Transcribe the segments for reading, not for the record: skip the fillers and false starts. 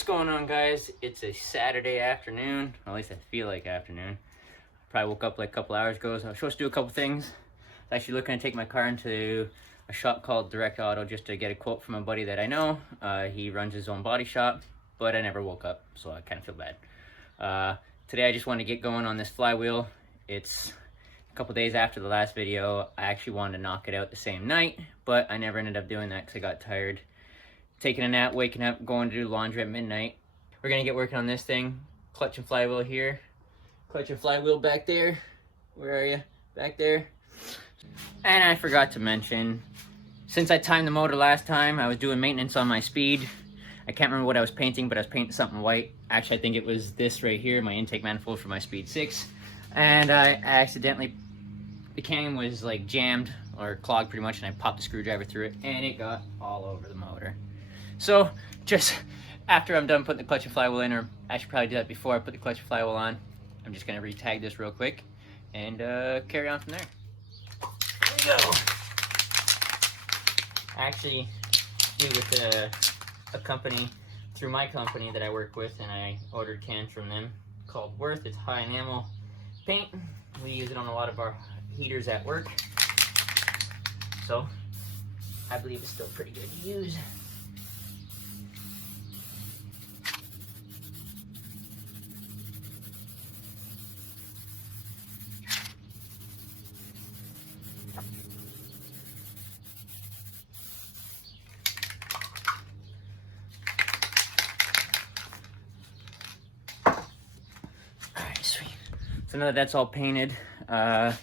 What's going on, guys? It's a Saturday afternoon, or at least I feel like afternoon. Probably woke up like a couple hours ago, so I was supposed to do a couple things. I was actually looking to take my car into a shop called Direct Auto just to get a quote from a buddy that I know. He runs his own body shop, but I never woke up, so I kind of feel bad. Today I just wanted to get going on this Flywheel. It's a couple days after the last video. I actually wanted to knock it out the same night, but I never ended up doing that because I got tired. Taking a nap, waking up, going to do laundry at midnight. We're gonna get working on this thing. Clutch and flywheel here. Clutch and flywheel back there. Where are you? Back there. And I forgot to mention, since I timed the motor last time, I was doing maintenance on my speed. I can't remember what I was painting, but I was painting something white. Actually, I think it was this right here, my intake manifold for my Speed 6. And I accidentally, the cam was like jammed or clogged pretty much, and I popped the screwdriver through it, and it got all over the motor. So, just after I'm done putting the clutch and flywheel in, or I should probably do that before I put the clutch and flywheel on, I'm just going to re-tag this real quick and carry on from there. Here we go! I actually deal with a company, through my company that I work with, and I ordered cans from them called Worth. It's high enamel paint. We use it on a lot of our heaters at work. So, I believe it's still pretty good to use. So now that that's all painted, I'm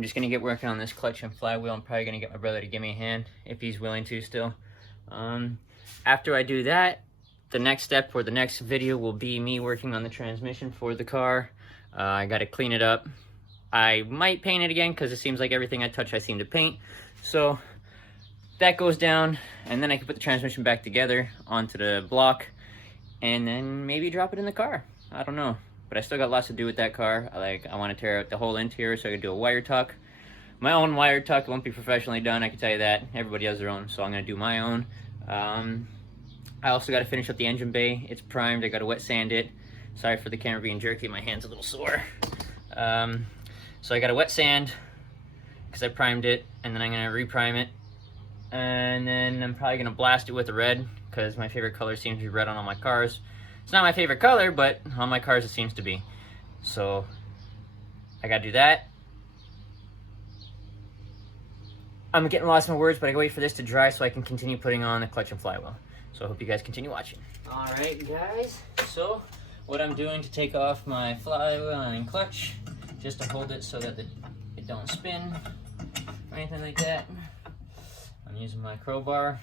just going to get working on this clutch and flywheel. I'm probably going to get my brother to give me a hand, if he's willing to still. After I do that, the next step or the next video will be me working on the transmission for the car. I got to clean it up. I might paint it again because it seems like everything I touch I seem to paint. So that goes down, and then I can put the transmission back together onto the block, and then maybe drop it in the car. I don't know. But I still got lots to do with that car. I want to tear out the whole interior so I can do a wire tuck. My own wire tuck won't be professionally done, I can tell you that. Everybody has their own, so I'm going to do my own. I also got to finish up the engine bay. It's primed. I got to wet sand it. Sorry for the camera being jerky. My hand's a little sore. So I got to wet sand because I primed it, and then I'm going to reprime it. And then I'm probably going to blast it with a red because my favorite color seems to be red on all my cars. It's not my favorite color, but on my cars it seems to be. So I gotta do that. I'm getting lost in my words, but I gotta wait for this to dry so I can continue putting on the clutch and flywheel. So I hope you guys continue watching. Alright guys, so what I'm doing to take off my flywheel and clutch, just to hold it so that it don't spin or anything like that. I'm using my crowbar.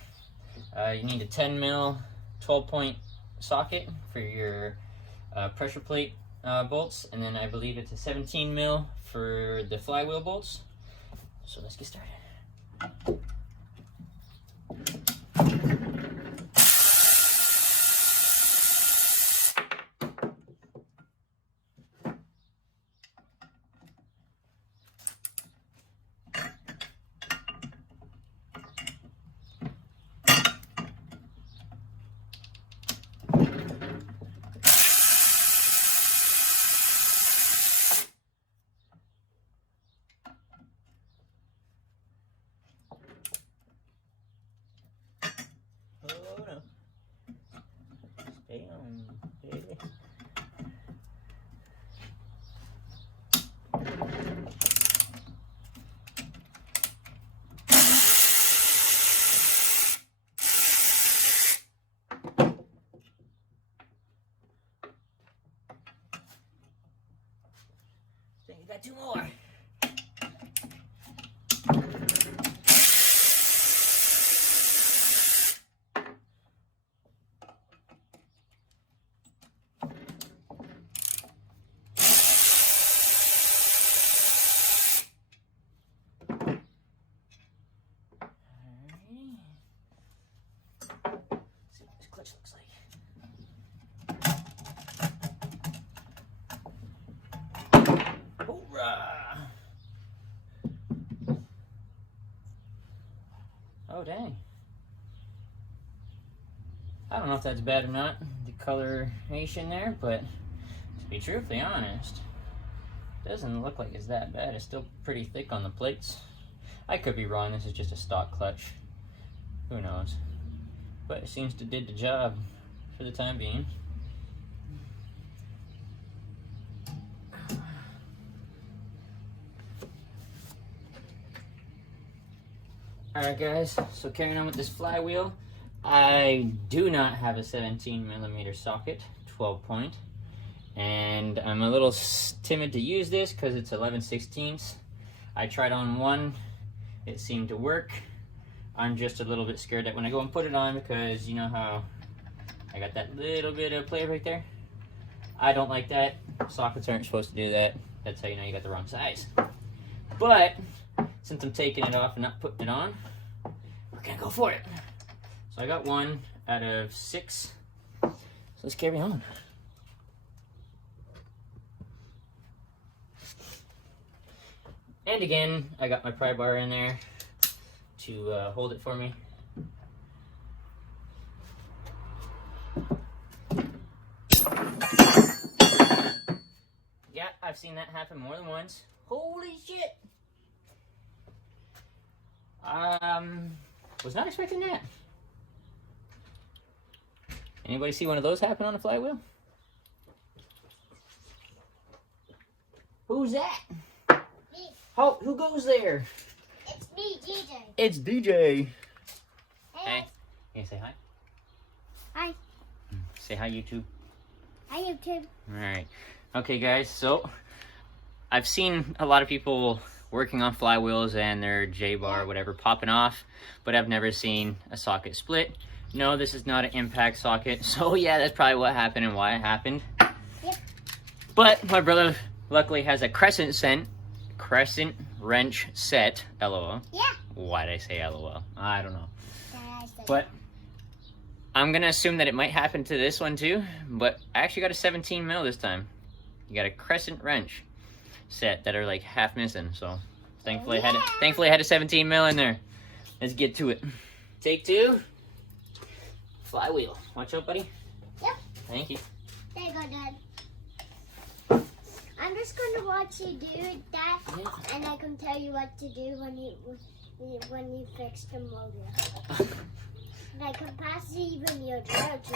You need a 10 mil 12-point socket for your pressure plate bolts, and then I believe it's a 17 mil for the flywheel bolts. So let's get started. You got two more. See what this clutch looks like. Oh, dang. I don't know if that's bad or not, the coloration there, but to be truthfully honest, it doesn't look like it's that bad. It's still pretty thick on the plates. I could be wrong, this is just a stock clutch. Who knows? But it seems to did the job for the time being. Alright guys, so carrying on with this flywheel, I do not have a 17mm socket, 12 point, and I'm a little timid to use this because it's 11/16. I tried on one, it seemed to work. I'm just a little bit scared that when I go and put it on, because you know how I got that little bit of play right there? I don't like that. Sockets aren't supposed to do that. That's how you know you got the wrong size. But since I'm taking it off and not putting it on, we're gonna go for it. So I got 1 out of 6. So let's carry on. And again, I got my pry bar in there to hold it for me. Yeah, I've seen that happen more than once. Holy shit! Was not expecting that. Anybody see one of those happen on a flywheel? Who's that? Me. Oh, who goes there? It's me, DJ. It's DJ. Hey. Can you say hi? Hi. Say hi, YouTube. Hi, YouTube. Alright. Okay, guys, so I've seen a lot of people working on flywheels and their J-bar or whatever popping off, but I've never seen a socket split. No, this is not an impact socket, so yeah, that's probably what happened and why it happened. Yep. But my brother luckily has a crescent wrench set, LOL. Yeah. Why did I say LOL? I don't know. But But I'm gonna assume that it might happen to this one too, but I actually got a 17mm this time. You got a crescent wrench set that are like half missing, so thankfully I had a 17mm in there. Let's get to it. Take 2. Flywheel. Watch out, buddy. Yep. Thank you. there you go, Dad. I'm just gonna watch you do that, and I can tell you what to do when you fix the motor. And I can pass even your drugs.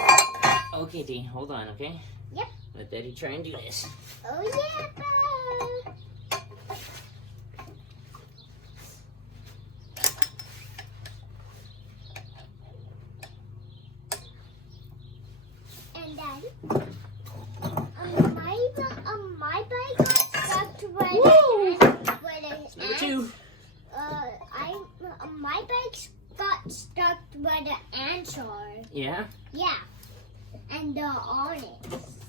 Okay, D, hold on, okay? Yep. Let Daddy try and do this. Oh yeah, boo. And Daddy, my bike got stuck to where the Number 2. my bike got stuck where the ants are. Yeah? Yeah. And the awnings.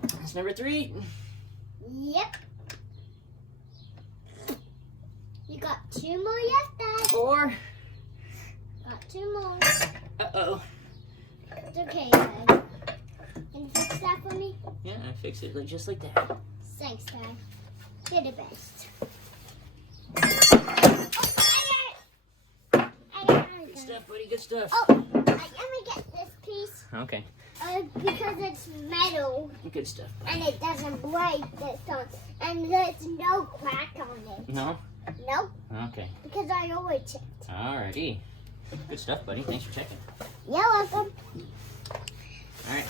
That's number 3. Yep. You got 2 more left, Dad. 4. Got 2 more. Uh-oh. It's okay, Dad. Can you fix that for me? Yeah, I fixed it just like that. Thanks, Dad. You're the best. Good stuff, buddy, good stuff. Oh, let me get this piece. Okay. Because it's metal Good stuff. and it doesn't break this time. And there's no crack on it. No? Nope. Okay. Because I always checked. Alrighty. Good stuff, buddy. Thanks for checking. You're welcome. Alright.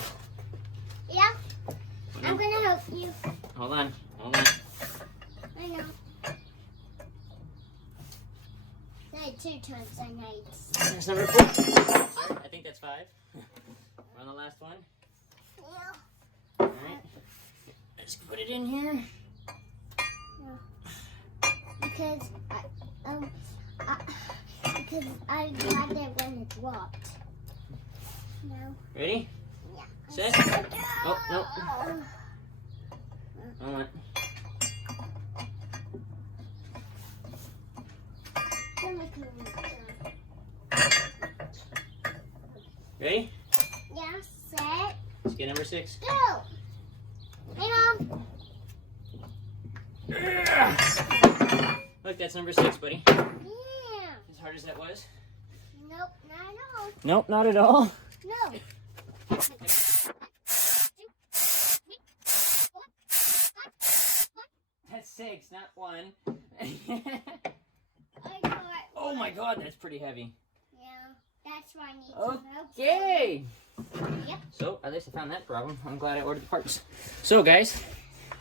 Yeah. I'm gonna help you. Hold on. I know. I had 2 times a night. That's number 4. I think that's 5. We're on the last one. Yeah. Alright. Let's put it in here. Because I got it when it dropped. No. Ready? Yeah. Set. Oh, no. Hold on. Ready? Yeah, set, Let's get number 6. go! Hang on. Look, that's number 6, buddy. Yeah. As hard as that was. Nope, not at all. Nope, not at all. No. That's 6, not 1. I got Oh my god, that's pretty heavy. Yeah, that's why I need some help. Okay. Yep. So, at least I found that problem. I'm glad I ordered the parts. So, guys,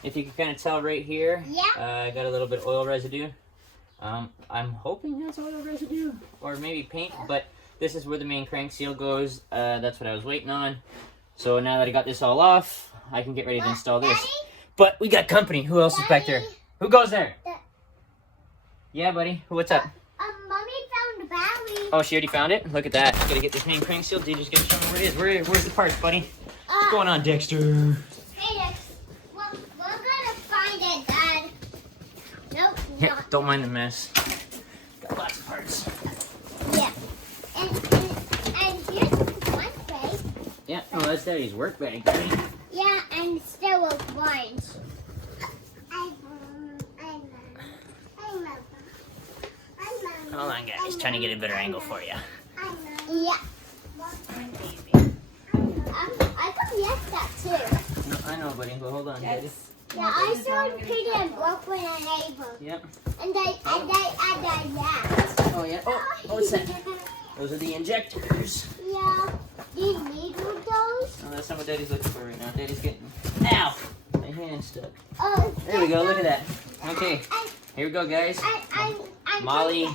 if you can kind of tell right here, I got a little bit of oil residue. I'm hoping that's oil residue or maybe paint, but this is where the main crank seal goes. That's what I was waiting on. So now that I got this all off, I can get ready to install this. Daddy? But we got company. Who else is back there? Who goes there? Yeah, buddy. What's up? Mommy found the battery. Oh, she already found it? Look at that. Gotta get this main crank seal. Dude, just gotta show me where it is. Where's the parts, buddy? What's going on, Dexter? Hey, well, we're gonna find it, Dad. Nope, Here, not. don't mind the mess. Got lots of parts. Yeah. And here's one bag. Yeah, oh, that's Daddy's work bag, buddy. Yeah, and still a blind. Hold on, guys. Trying to get a better angle for you. Yeah. I can yes that too. No, I know, buddy, but hold on, Daddy. Yeah, I saw it pretty and broke when I neighbor. Yep. And yeah. Oh, yeah. Oh, what's that? Those are the injectors. Yeah. Do you need one of those? Oh, that's not what Daddy's looking for right now. Daddy's getting... Ow! My hand's stuck. Oh. There we go. Look at that. Okay. Here we go, guys. Molly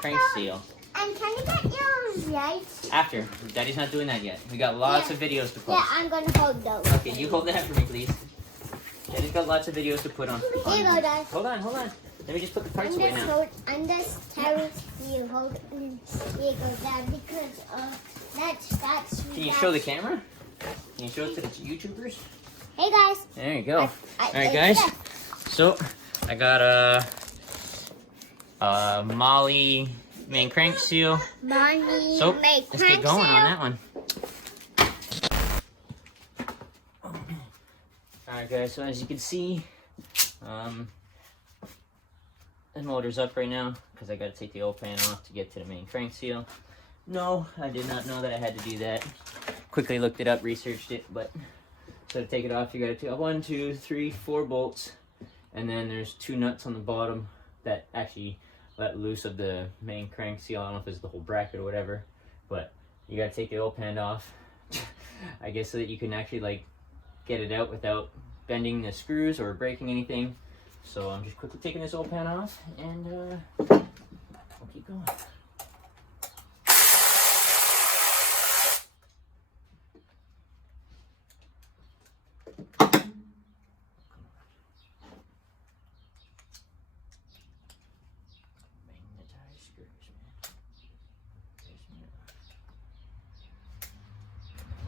crank seal. And can you get yours right? After. Daddy's not doing that yet. We got lots of videos to post. Yeah, I'm going to hold those. Okay, you hold that for me, please. Daddy's got lots of videos to put on. Here you go, Dad. Hold on. Let me just put the parts away now. I'm just telling you hold it. Here you go, Dad, because that's. Can you show the camera? Can you show it to the YouTubers? Hey guys. There you go. All right, guys. So I got a Molly main crank seal. Molly So main let's get going on that one. All right, guys. So as you can see, the motor's up right now because I got to take the oil pan off to get to the main crank seal. No, I did not know that I had to do that. Quickly looked it up, researched it, but so to take it off, you got to take 1, 2, 3, 4 bolts, and then there's 2 nuts on the bottom that actually let loose of the main crank seal. I don't know if it's the whole bracket or whatever, but you got to take the oil pan off, I guess, so that you can actually like get it out without bending the screws or breaking anything. So I'm just quickly taking this oil pan off, and we'll keep going.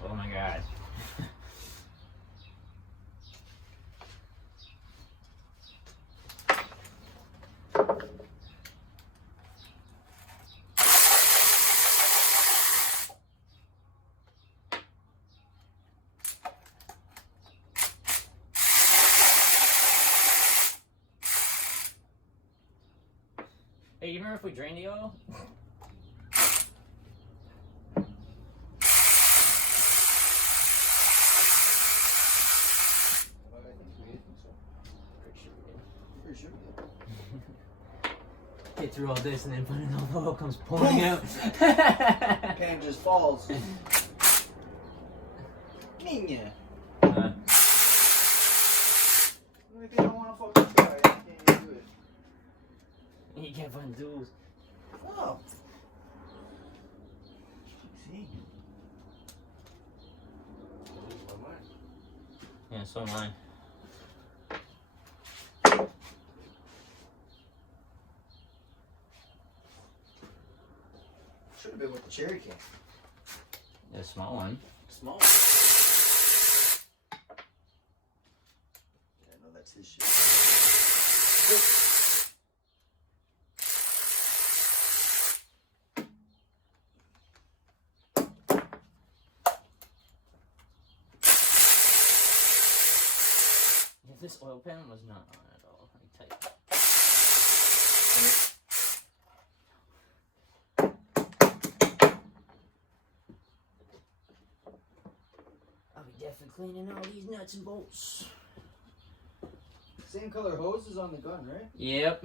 Oh my God. Hey, you remember if we drained the oil? Get through all this and then finally all the oil comes pouring out. Pan just falls. Niña. If you don't want to fucking try it, you can't do it. You can't find the tools. Oh. See? Yeah, so am I. Should have been with the cherry can. The small one. Small. Yeah, no, that's his shit. This oil pan was not on at all. Let me tell you. cleaning all these nuts and bolts. Same color hoses on the gun, right? Yep.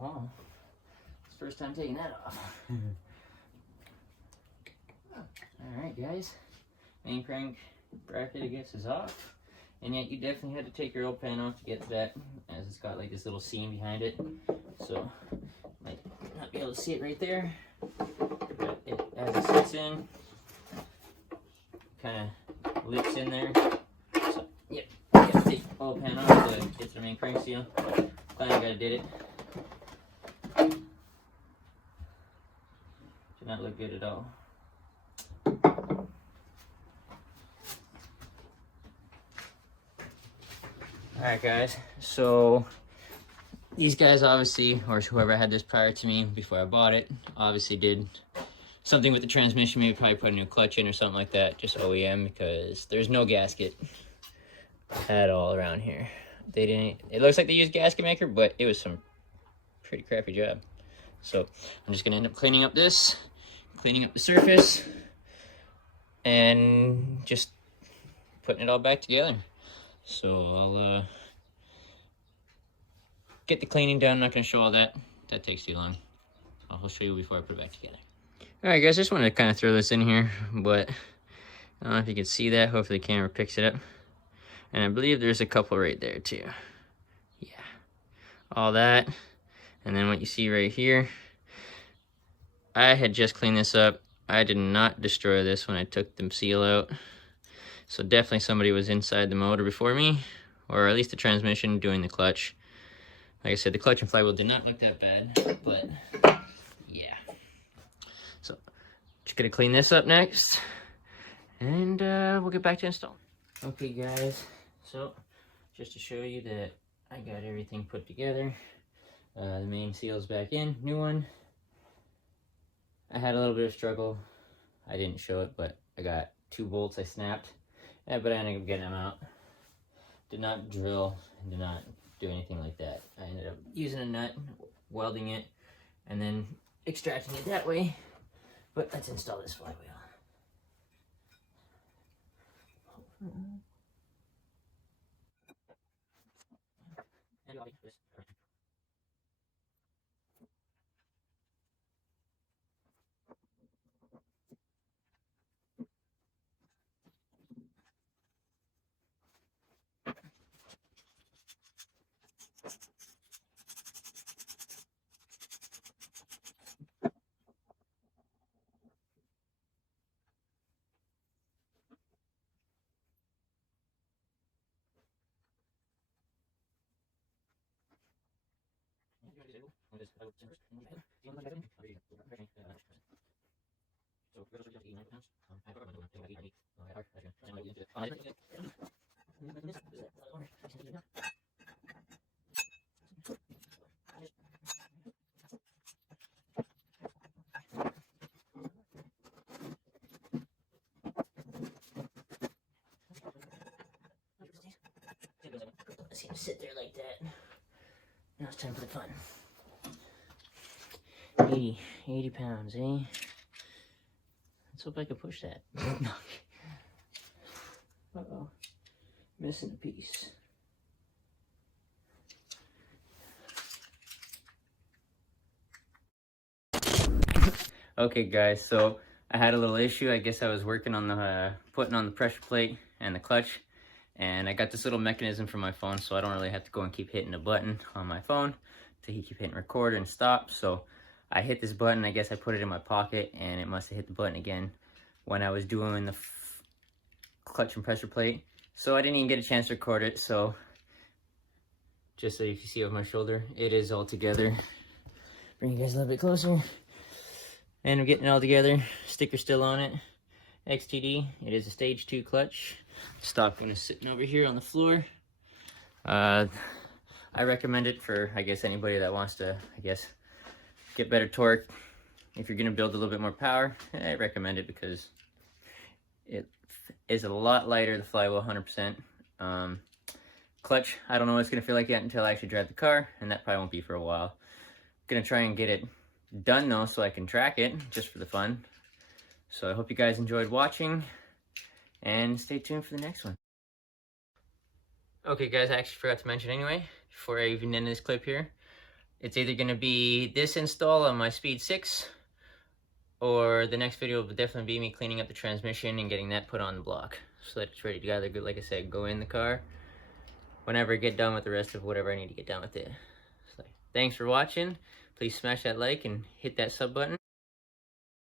Wow, it's the first time taking that off. Alright guys, main crank bracket I guess is off, and yet you definitely had to take your old pan off to get to that, as it's got like this little seam behind it, so might not be able to see it right there, but it, as it sits in, kind of lips in there, so yep, you have to take the old pan off to get to the main crank seal. Glad I did it. Did not look good at all. Alright guys, so these guys obviously, or whoever had this prior to me before I bought it, obviously did something with the transmission, maybe probably put a new clutch in or something like that, just OEM, because there's no gasket at all around here. They didn't, it looks like they used gasket maker, but it was some pretty crappy job. So I'm just gonna end up cleaning up this, cleaning up the surface, and just putting it all back together. So I'll get the cleaning done. I'm not gonna show all that. That takes too long. I'll show you before I put it back together. All right, guys, just wanted to kind of throw this in here, but I don't know if you can see that. Hopefully the camera picks it up. And I believe there's a couple right there too. Yeah, all that. And then what you see right here, I had just cleaned this up. I did not destroy this when I took the seal out. So definitely somebody was inside the motor before me, or at least the transmission doing the clutch. Like I said, the clutch and flywheel did not look that bad, but yeah. So just gonna clean this up next, and we'll get back to installing. Okay guys, so just to show you that I got everything put together. The main seal's back in, new one. I had a little bit of struggle. I didn't show it, but I got 2 bolts I snapped. Yeah, but I ended up getting them out. Did not drill, and did not do anything like that. I ended up using a nut, welding it, and then extracting it that way. But let's install this flywheel. Let's see him sit there like that. Now it's time for the fun. 80 pounds, eh? Let's hope I can push that. Uh-oh. Missing a piece. Okay guys, so I had a little issue. I guess I was working on the putting on the pressure plate and the clutch, and I got this little mechanism for my phone, so I don't really have to go and keep hitting a button on my phone to keep hitting record and stop. So I hit this button, I guess I put it in my pocket, and it must have hit the button again when I was doing the clutch and pressure plate. So I didn't even get a chance to record it. So just so you can see over my shoulder, it is all together. Bring you guys a little bit closer. And I'm getting it all together. Sticker still on it. XTD. It is a stage 2 clutch. Stock one is sitting over here on the floor. I recommend it for, I guess, anybody that wants to, I guess, get better torque. If you're gonna build a little bit more power, I recommend it because it is a lot lighter, the Flywheel 100%. Clutch, I don't know what it's gonna feel like yet until I actually drive the car, and that probably won't be for a while. Gonna try and get it done though so I can track it just for the fun. So I hope you guys enjoyed watching, and stay tuned for the next one. Okay guys, I actually forgot to mention anyway, before I even end this clip here, it's either going to be this install on my Speed 6, or the next video will definitely be me cleaning up the transmission and getting that put on the block so that it's ready to either, like I said, go in the car whenever I get done with the rest of whatever I need to get done with it. So, thanks for watching. Please smash that like and hit that sub button.